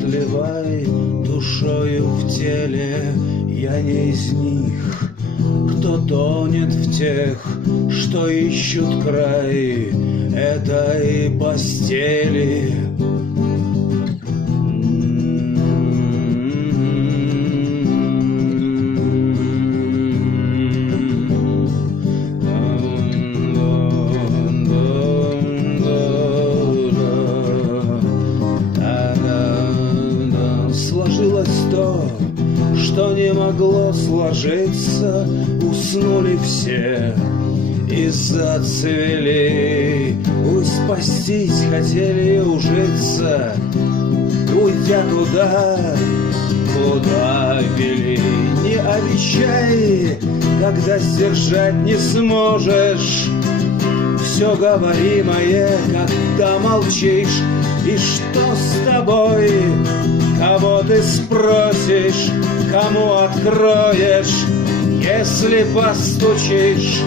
отливай душою в теле, я не из них, кто тонет в тех, что ищут край этой постели. Сложилось то, что не могло сложиться, уснули все и зацвели. Пусть спастись хотели и ужиться, уйдя туда, куда вели. Не обещай, когда сдержать не сможешь все говоримое, когда молчишь. И что с тобой? Кого ты спросишь, кому откроешь, если постучишь?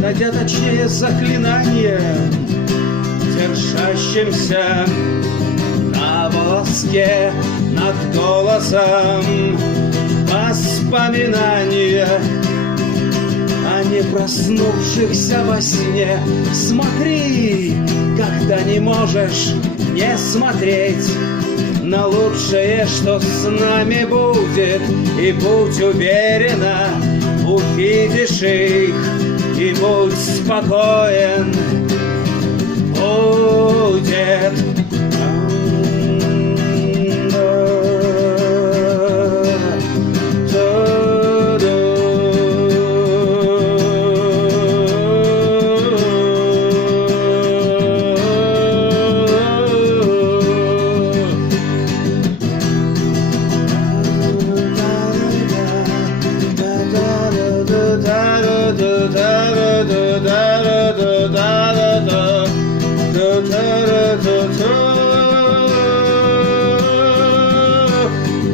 Найдя точнее заклинание, держащимся на волоске над голосом воспоминания о не проснувшихся во сне. Смотри, когда не можешь не смотреть на лучшее, что с нами будет, и будь уверена, увидишь их, и будь спокоен, будет.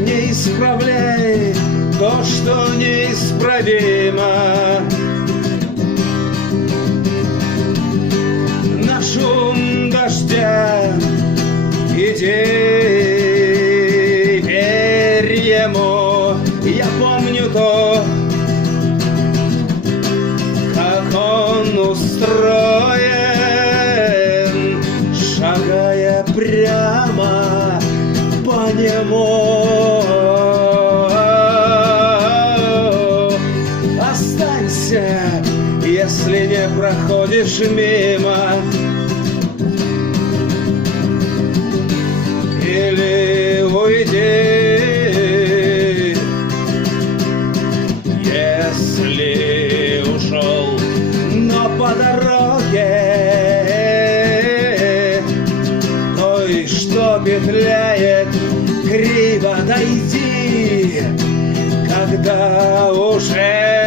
Не исправляй то, что неисправимо. На шум дождя иди, верь ему. Я помню то, как он устроен, шагая прямо по нему. Останься, если не проходишь мимо, или уйди, если ушел, но по дороге той, что петляет криво, дойди, когда уже